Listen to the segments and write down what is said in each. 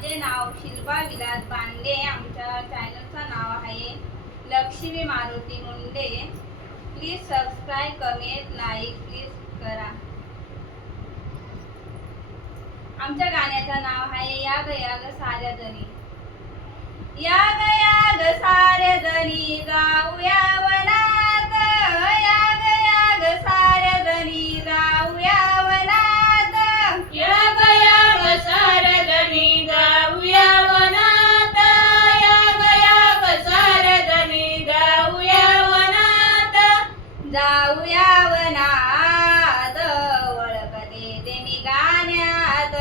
माझे नाव शिल्पा विलास बांडे आमच्या चॅनलचं नाव आहे Lakshmi Maruti Munde. Please subscribe comment like please करा. आमच्या गाण्याचं नाव आहे या गया ग साऱ्या दरी. या गया ग जाऊयावनात ओळखते ते मी गाण्यात.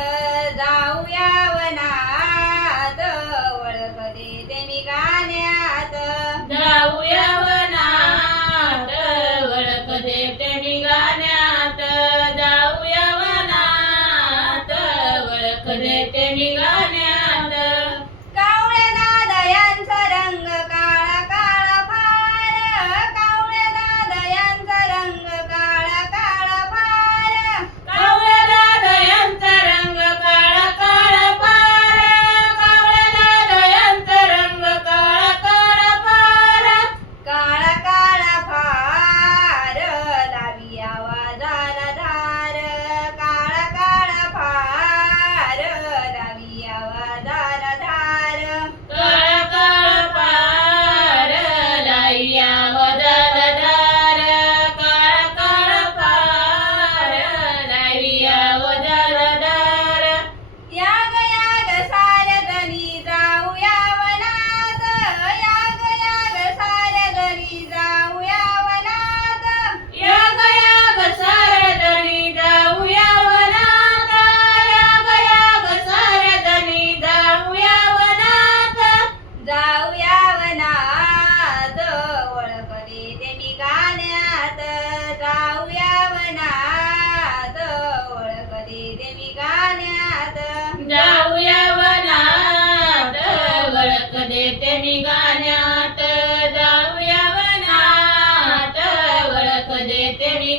जाऊयावनात ओळखते ते मी गाण्यात. जाऊयावनात ओळखते ते मी गाण्यात. जाऊयावनात ओळखते ते मी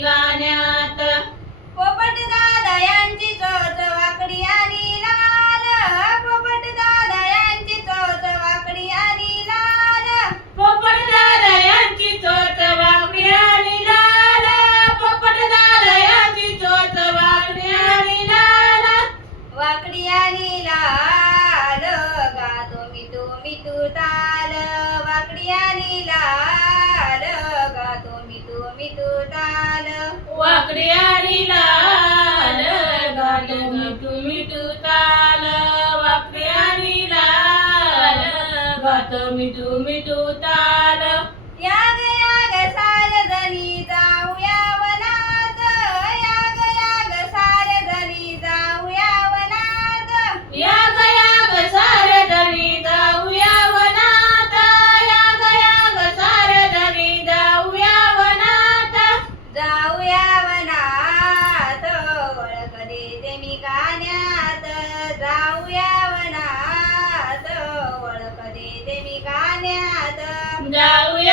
गाण्यात. पोपट दादा यांची चोच वाकडी आली तू ताल वाकडी आणि लाल घाल मिठू ताल. वाकडी आणि लाल घात मिठू मिठू ताल. now we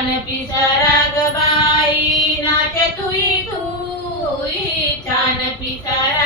छानपी साराग बाई नाच तुई तुई छानपी सारा